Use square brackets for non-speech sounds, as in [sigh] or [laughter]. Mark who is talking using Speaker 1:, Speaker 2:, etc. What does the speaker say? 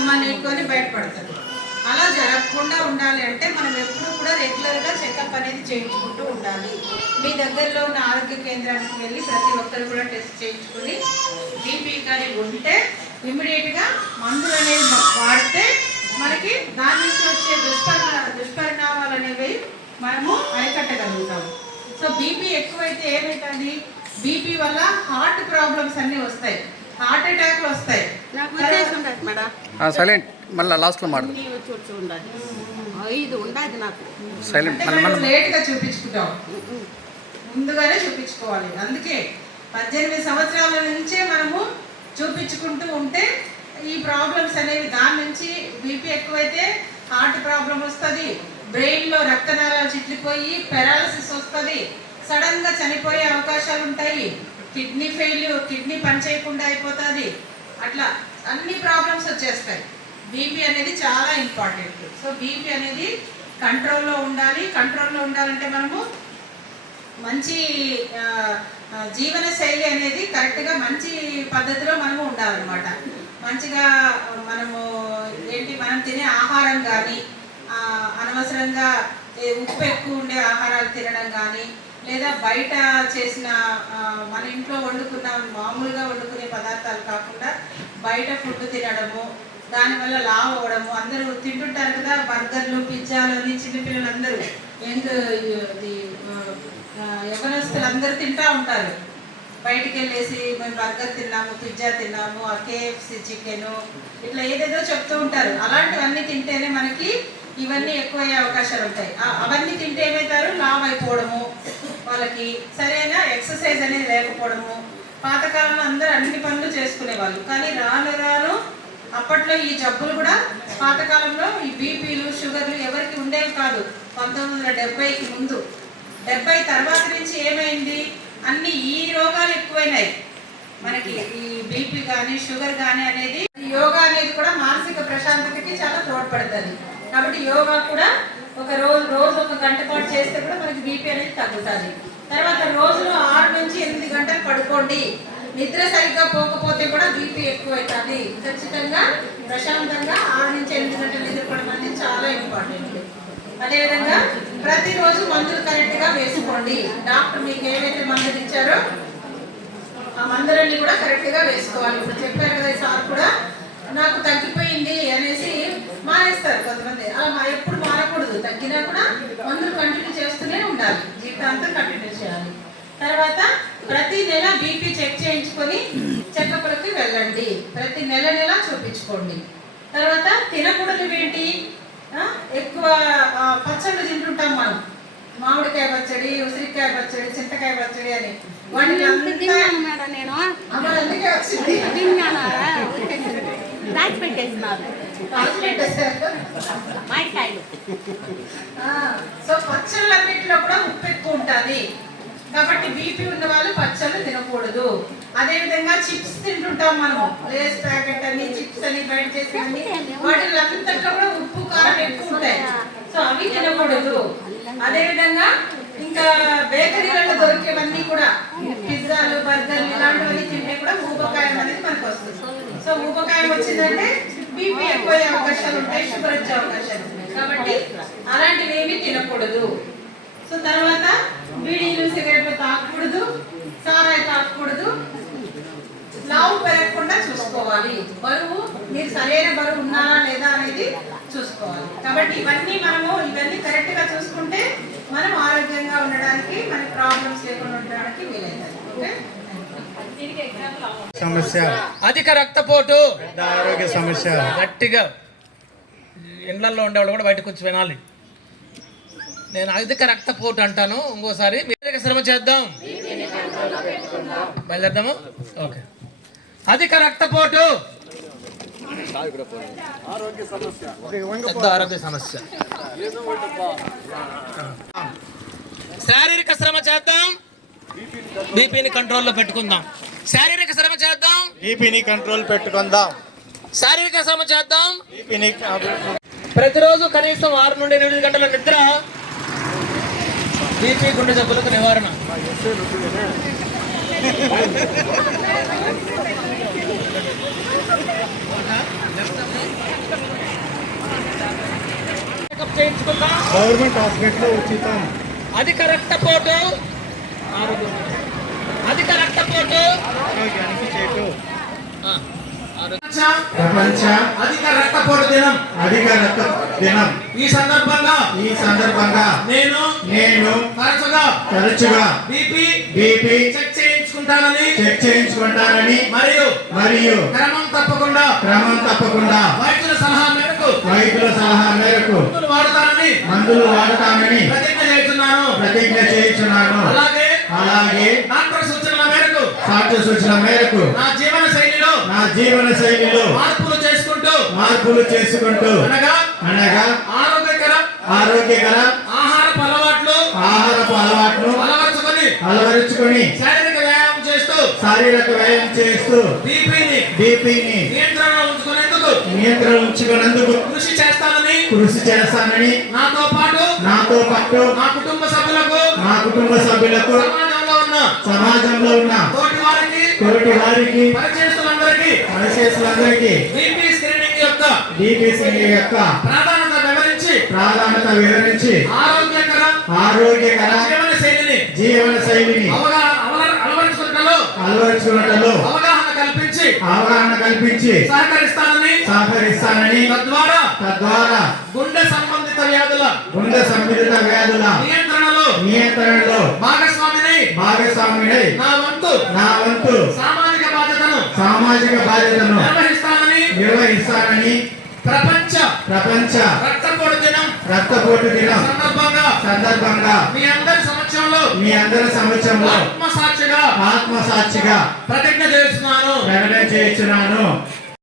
Speaker 1: అమ్మ నీకు బయటపడతారు. అలా జరగకుండా ఉండాలి అంటే మనం ఎప్పుడు కూడా రెగ్యులర్గా చెకప్ అనేది చేయించుకుంటూ ఉండాలి. మీ దగ్గరలో ఉన్న ఆరోగ్య కేంద్రానికి వెళ్ళి ప్రతి ఒక్కరు కూడా టెస్ట్ చేయించుకుని బీపీ కానీ ఉంటే ఇమీడియట్గా మందులు అనేవి వాడితే మనకి దాని నుంచి వచ్చే దుష్పరిణ దుష్పరిణామాలు అనేవి మనము అరికట్టగలుగుతాము. సో బీపీ ఎక్కువైతే ఏమవుతుంది బీపీ వల్ల హార్ట్ ప్రాబ్లమ్స్ అన్నీ వస్తాయి. హార్ట్ అటాక్లు వస్తాయి.
Speaker 2: నాకు
Speaker 3: సైలెంట్. మళ్ళీ లాస్ట్లో
Speaker 2: ఉండదు ఐదు ఉండదు నాకు.
Speaker 3: సైలెంట్.
Speaker 1: లేట్గా చూపించుకుంటాం. ముందుగానే చూపించుకోవాలి. అందుకే పద్దెనిమిది సంవత్సరాల నుంచే మనము చూపించుకుంటూ ఉంటే ఈ ప్రాబ్లమ్స్ అనేవి దాని నుంచి బీపీ ఎక్కువైతే హార్ట్ ప్రాబ్లం వస్తుంది బ్రెయిన్లో రక్తనాళాలు చిట్లిపోయి పెరాలసిస్ వస్తుంది సడన్గా చనిపోయే అవకాశాలు ఉంటాయి కిడ్నీ ఫెయిల్యూర్ కిడ్నీ పనిచేయకుండా అయిపోతుంది. అట్లా అన్ని ప్రాబ్లమ్స్ వచ్చేస్తాయి. బీపీ అనేది చాలా ఇంపార్టెంట్ సో బీపీ అనేది కంట్రోల్లో ఉండాలి. కంట్రోల్లో ఉండాలంటే మనము మంచి జీవన శైలి అనేది కరెక్ట్గా మంచి పద్ధతిలో మనము ఉండాలన్నమాట. మంచిగా మనము ఏంటి మనం తినే ఆహారం కానీ అనవసరంగా ఉప్పు ఎక్కువ ఉండే ఆహారాలు తినడం కానీ లేదా బయట చేసిన మన ఇంట్లో వండుకున్న మామూలుగా వండుకునే పదార్థాలు కాకుండా బయట ఫుడ్ తినడము దానివల్ల లావ్ అవ్వడము అందరూ తింటుంటారు కదా బర్గర్లు పిజ్జాలు అని చిన్నపిల్లలందరూ యంగ్ ఇది అందరూ తింటా ఉంటారు. బయటికి వెళ్ళేసి మేము బర్గర్ తిన్నాము పిజ్జా తిన్నాము ఆ కేఎఫ్సి చికెన్ ఇట్లా ఏదేదో చెప్తూ ఉంటారు. అలాంటివన్నీ తింటేనే మనకి ఇవన్నీ ఎక్కువయ్యే అవకాశాలు ఉంటాయి. అవన్నీ తింటే ఏమవుతారు? లావ్ అయిపోవడము వాళ్ళకి. సరైన ఎక్సర్సైజ్ అనేది లేకపోవడము. పాతకాలంలో అందరూ అన్ని పనులు చేసుకునేవాళ్ళు. కానీ రాను రాను అప్పట్లో ఈ జబ్బులు కూడా పాతకాలంలో ఈ బీపీలు షుగర్లు ఎవరికి ఉండేవి కాదు. పంతొమ్మిది వందల డెబ్బైకి ముందు. డెబ్బై తర్వాత నుంచి ఏమైంది? అన్ని ఈ రోగాలు ఎక్కువైనాయి. మనకి ఈ బీపీ కానీ షుగర్ కానీ అనేది యోగా అనేది కూడా మానసిక ప్రశాంతతకి చాలా తోడ్పడుతుంది. కాబట్టి యోగా కూడా ఒక రోజు రోజు ఒక గంట పాటు చేస్తే కూడా మనకి బీపీ అనేది తగ్గుతుంది. తర్వాత రోజులో ఆరు నుంచి ఎనిమిది గంటలు పడుకోండి. నిద్ర సరిగ్గా పోకపోతే కూడా బీపీ ఎక్కువ అవుతుంది ఖచ్చితంగా ప్రశాంతంగా ఆరు నుంచి ఎనిమిది గంటలు నిద్రపడడం అనేది చాలా ఇంపార్టెంట్. అదేవిధంగా ప్రతిరోజు మందులు కరెక్ట్గా వేసుకోండి. డాక్టర్ మీకు ఏవైతే మందులు ఇచ్చారో ఆ మందులన్నీ కూడా కరెక్ట్గా వేసుకోవాలి. ఇప్పుడు చెప్పారు కదా సార్ కూడా నాకు తగ్గిపోయింది అనేసి మానేస్తారు కొంతమంది. అలా మా ఎప్పుడు మారకూడదు. తగ్గినా కూడా మందులు కంటిన్యూ చేస్తూనే ఉండాలి. జీవితాంతం కంటిన్యూ చేయాలి. తర్వాత ప్రతి నెల బీపీ చెక్ చేయించుకొని చెకప్లకి వెళ్ళండి. ప్రతి నెల నెల చూపించుకోండి. తర్వాత తినకూడదు ఏంటి ఎక్కువ తింటుంటాం మనం మామిడికాయ పచ్చడి ఉసిరికాయ పచ్చడి చింతకాయ పచ్చడి అని. సో పచ్చళ్ళన్నిటిలో కూడా ఉప్పు ఎక్కువ ఉంటుంది. కాబట్టి బీపీ ఉన్న వాళ్ళు పచ్చళ్ళు తినకూడదు. అదే విధంగా చిప్స్ తింటుంటాం మనం లేస్ ప్యాకెట్ అని చిప్స్ అని బయట చేసినవి వాటిలో అంతట్లో కూడా ఉప్పు కారం ఎక్కువ ఉంటాయి. సో అవి తినకూడదు. అదే విధంగా ఇంకా బేకరీలలో దొరికేవన్నీ కూడా పిజ్జాలు బర్గర్లు ఇలాంటివన్నీ తింటే కూడా ఊబకాయం అనేది మనకు వస్తుంది సో ఊబకాయం వచ్చిందంటే బీపీ ఎక్కువ అవకాశాలు ఉంటాయి షుగర్ వచ్చే అవకాశాలు కాబట్టి అలాంటివి ఏమీ తినకూడదు. సో తర్వాత బీడీలు సిగరెట్లు తాగకూడదు సారాయి తాగకూడదు లావు పెరగకుండా చూసుకోవాలి. బరువు మీరు సరైన బరువు ఉన్నారా లేదా అనేది చూసుకోవాలి. కాబట్టి ఇవన్నీ మనము ఇవన్నీ కరెక్ట్గా చూసుకుంటే మనం ఆరోగ్యంగా ఉండడానికి మన ప్రాబ్లమ్స్ లేకుండా ఉండడానికి వీలవుతుంది ఓకే?
Speaker 4: సమస్య.
Speaker 5: అధిక రక్తపోటు.
Speaker 4: ఆరోగ్య సమస్య.
Speaker 5: గట్టిగా ఇండ్లల్లో ఉండేవాళ్ళు కూడా బయటకు వచ్చి వినాలి. నేను అధిక రక్తపోటు అంటాను. ఇంకోసారి అధిక శ్రమ చేద్దాం? బయలుదేద్దాము ఓకే. అధిక రక్తపోటు. పెద్ద ఆరోగ్య సమస్య. శారీరక శ్రమ చేద్దాం. బీపీని కంట్రోల్లో పెట్టుకుందాం. శారీరక శ్రమ చేద్దాం.
Speaker 4: బీపీని కంట్రోల్ పెట్టుకుందాం.
Speaker 5: శారీరక శ్రమ చేద్దాం.
Speaker 4: బీపీని
Speaker 5: ప్రతిరోజు కనీసం ఆరు నుండి ఎనిమిది గంటల నిద్ర బీపీ గుండె జబ్బులకు నివారణ. [laughs] [laughs]
Speaker 4: గవర్నమెంట్ హాస్పిటల్ ఉచితం.
Speaker 5: అధిక రక్తపోటు అధిక రక్తపోటు
Speaker 4: ఆరోగ్యానికి చేటు.
Speaker 6: ప్రపంచ
Speaker 5: అధిక రక్తపోటు దినం.
Speaker 6: అధిక రక్త దినం.
Speaker 5: ఈ సందర్భంగా
Speaker 6: ఈ సందర్భంగా
Speaker 5: నేను
Speaker 6: నేను
Speaker 5: తరచుగా
Speaker 6: తరచుగా
Speaker 5: బీపీ
Speaker 6: బీపీ
Speaker 5: చెక్ చేయించుకుంటానని
Speaker 6: చెక్ చేయించుకుంటానని
Speaker 5: మరియు
Speaker 6: మరియు
Speaker 5: క్రమం తప్పకుండా
Speaker 6: క్రమం తప్పకుండా
Speaker 5: వైద్యుల సలహా మేరకు
Speaker 6: వైద్యుల సలహా మేరకు
Speaker 5: మందులు వాడతానని
Speaker 6: మందులు వాడతానని
Speaker 5: ప్రతిజ్ఞ చేస్తున్నాను.
Speaker 6: ప్రతిజ్ఞ చేయించున్నాను.
Speaker 5: అలాగే
Speaker 6: అలాగే
Speaker 5: డాక్టర్ సూచనల మేరకు
Speaker 6: సాక్ష్య సూచన మేరకు
Speaker 5: నా జీవన శైలిలో
Speaker 6: నా జీవన శైలిలో
Speaker 5: మార్పులు చేసుకుంటూ
Speaker 6: మార్పులు చేసుకుంటూ
Speaker 5: అనగా
Speaker 6: అనగా
Speaker 5: ఆరోగ్యకర
Speaker 6: ఆరోగ్యకర
Speaker 5: ఆహారపు అలవాట్లు
Speaker 6: ఆహారపు అలవాట్లు
Speaker 5: అలవర్చుకొని
Speaker 6: అలవరుచుకొని
Speaker 5: శారీరక వ్యాయామం చేస్తూ బీపీని
Speaker 6: బీపీని
Speaker 5: నియంత్రణలో ఉంచుకునేందుకు
Speaker 6: నియంత్రణ ఉంచుకున్నందుకు
Speaker 5: కృషి చేస్తానని
Speaker 6: కృషి చేస్తానని
Speaker 5: నాతో పాటు
Speaker 6: నాతో పాటు
Speaker 5: నా కుటుంబ సభ్యులకు
Speaker 6: నా కుటుంబ సభ్యులకు
Speaker 5: సమాజంలో ఉన్న
Speaker 6: సమాజంలో ఉన్న
Speaker 5: తోటి వారికి
Speaker 6: తోటి వారికి
Speaker 5: పరిచయస్తులందరికీ
Speaker 6: పరిశేషులందరికీ
Speaker 5: బీపీ స్క్రీనింగ్ యొక్క
Speaker 6: బీపీసీ యొక్క
Speaker 5: ప్రాధాన్యత వివరించి
Speaker 6: ప్రాధాన్యత వివరించి
Speaker 5: ఆరోగ్యకర
Speaker 6: ఆరోగ్యకర
Speaker 5: జీవన శైలిని
Speaker 6: జీవన శైలిని
Speaker 5: అవగాహన అలవ- అలవరుచుకున్నట్లో
Speaker 6: అలవరుచుకున్నట్లో
Speaker 5: అవగాహన కల్పించి
Speaker 6: అవగాహన కల్పించి
Speaker 5: సహకరిస్తానని
Speaker 6: సహకరిస్తానని
Speaker 5: తద్వారా
Speaker 6: తద్వారా
Speaker 5: గుండె సంబంధిత వ్యాధుల
Speaker 6: గుండె సంబంధిత వ్యాధుల
Speaker 5: నియంత్రణలో
Speaker 6: నియంత్రణలో
Speaker 5: భాగస్వామిని
Speaker 6: భాగస్వామినై
Speaker 5: నా వంతు
Speaker 6: నా వంతు
Speaker 5: సామాజిక బాధ్యతను
Speaker 6: సామాజిక బాధ్యతను
Speaker 5: నిర్వహిస్తానని
Speaker 6: నిర్వహిస్తానని
Speaker 5: ప్రపంచ
Speaker 6: ప్రపంచ
Speaker 5: రక్తపోటు దినం
Speaker 6: రక్తపోటు దినం
Speaker 5: సందర్భంగా
Speaker 6: సందర్భంగా
Speaker 5: మీ అందరి
Speaker 6: మీ అందరి సమక్షంలో
Speaker 5: ఆత్మసాక్షిగా
Speaker 6: ఆత్మసాక్షిగా
Speaker 5: ప్రతిజ్ఞ చేస్తున్నాను.
Speaker 6: ప్రకటన చేస్తున్నాను